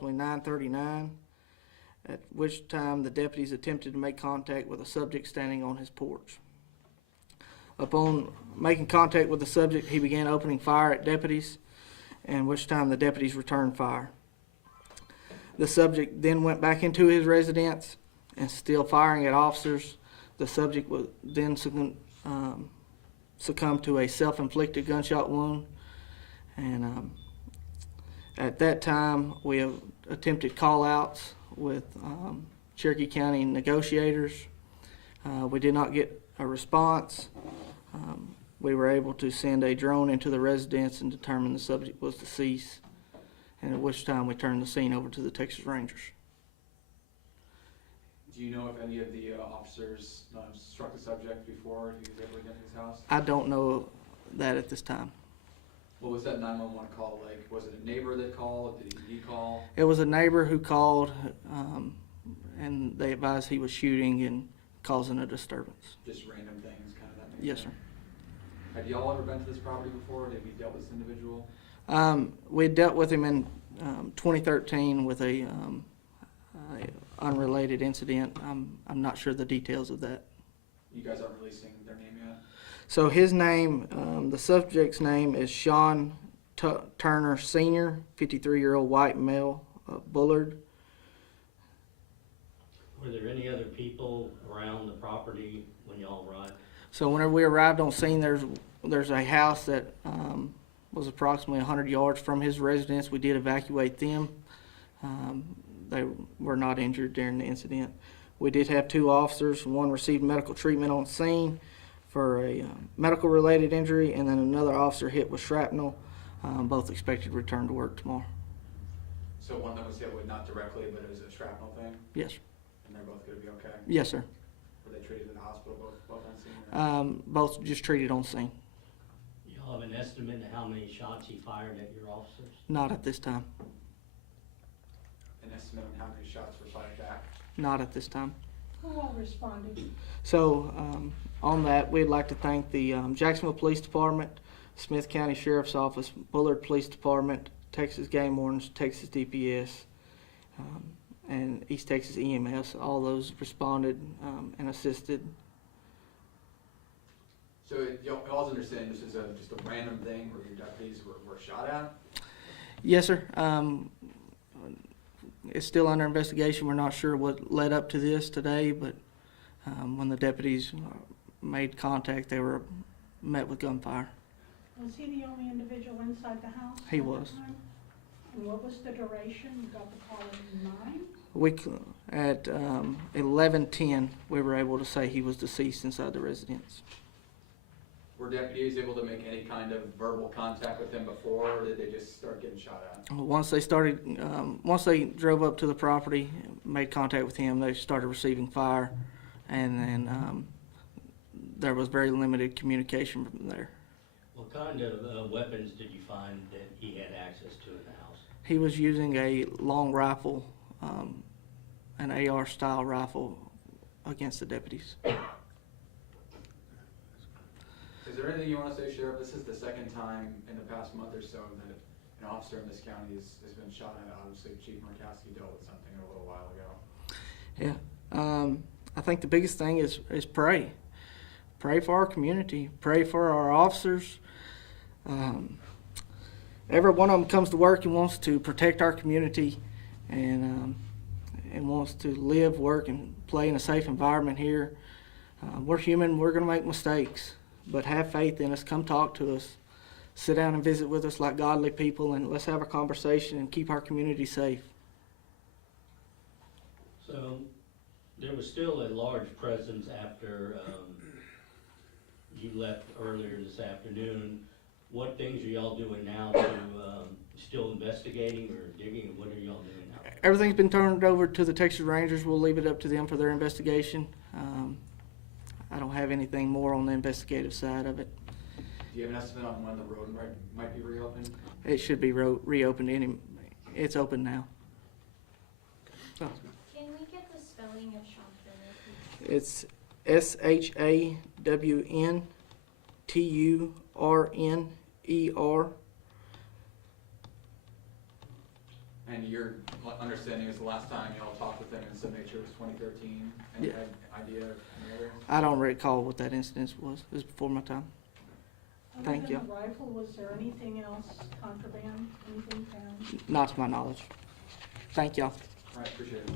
approximately 9:39, at which time the deputies attempted to make contact with a subject standing on his porch. Upon making contact with the subject, he began opening fire at deputies, and which time the deputies returned fire. The subject then went back into his residence and still firing at officers. The subject was then succumbed to a self-inflicted gunshot wound, and at that time we have attempted call-outs with Cherokee County negotiators. We did not get a response. We were able to send a drone into the residence and determine the subject was deceased, and at which time we turned the scene over to the Texas Rangers. Do you know if any of the officers struck the subject before he was able to get to his house? I don't know that at this time. What was that 911 call like? Was it a neighbor that called? Did he call? It was a neighbor who called, and they advised he was shooting and causing a disturbance. Just random things, kind of that nature? Yes, sir. Had y'all ever been to this property before? Have you dealt with this individual? We dealt with him in 2013 with a unrelated incident. I'm not sure the details of that. You guys aren't releasing their name yet? So his name, the subject's name is Sean Turner Sr., 53-year-old white male, Bullard. Were there any other people around the property when y'all arrived? So whenever we arrived on scene, there's a house that was approximately 100 yards from his residence. We did evacuate them. They were not injured during the incident. We did have 2 officers. One received medical treatment on scene for a medical-related injury, and then another officer hit with shrapnel. Both expected to return to work tomorrow. So one of them was hit with not directly, but it was a shrapnel thing? Yes, sir. And they're both going to be okay? Yes, sir. Were they treated in the hospital, both on scene? Or? Both just treated on scene. Y'all have an estimate of how many shots he fired at your officers? Not at this time. An estimate on how many shots were fired back? Not at this time. Who all responded? So on that, we'd like to thank the Jacksonville Police Department, Smith County Sheriff's Office, Bullard Police Department, Texas Game Wardens, Texas DPS, and East Texas EMS. All those responded and assisted. So y'all's understanding this is just a random thing where your deputies were shot at? Yes, sir. It's still under investigation. We're not sure what led up to this today, but when the deputies made contact, they were met with gunfire. Was he the only individual inside the house? He at the was. time? And what was the duration? You got the call at 9? At 11:10, we were able to say he was deceased inside the residence. Were deputies able to make any kind of verbal contact with him before, or did they just start getting shot at? Once they drove up to the property, made contact with him, they started receiving fire, and then there was very limited communication from there. What kind of weapons did you find that he had access to in the house? He was using a long rifle, an AR-style rifle, against the deputies. Is there anything you want to say, Sheriff? This is the second time in the past month or so that an officer in this county has been shot at. Obviously, Chief Murkowski dealt with something a little while ago. Yeah, I think the biggest thing is pray. Pray for our community. Pray for our officers. Every one of them comes to work and wants to protect our community, and wants to live, work, and play in a safe environment here. We're human. We're going to make mistakes, but have faith in us. Come talk to us. Sit down and visit with us like godly people, and let's have a conversation and keep our community safe. So there was still a large presence after you left earlier this afternoon. What things are y'all doing now to still investigating or digging? What are y'all doing now? Everything's been turned over to the Texas Rangers. We'll leave it up to them for their investigation. I don't have anything more on the investigative side of it. Do you have an estimate on when the road might be reopened? It should be reopened. It's open now. So, Can we get the spelling of Sean Turner, please? it's SHAWNTURNER. And your understanding is the last time y'all talked with them in some nature was 2013? And you Yeah. had idea of any other? I don't recall what that incident was. It was before my time. Thank Other you. than the rifle, was there anything else contraband, anything found? Not to my knowledge. Thank y'all. All right, appreciate it.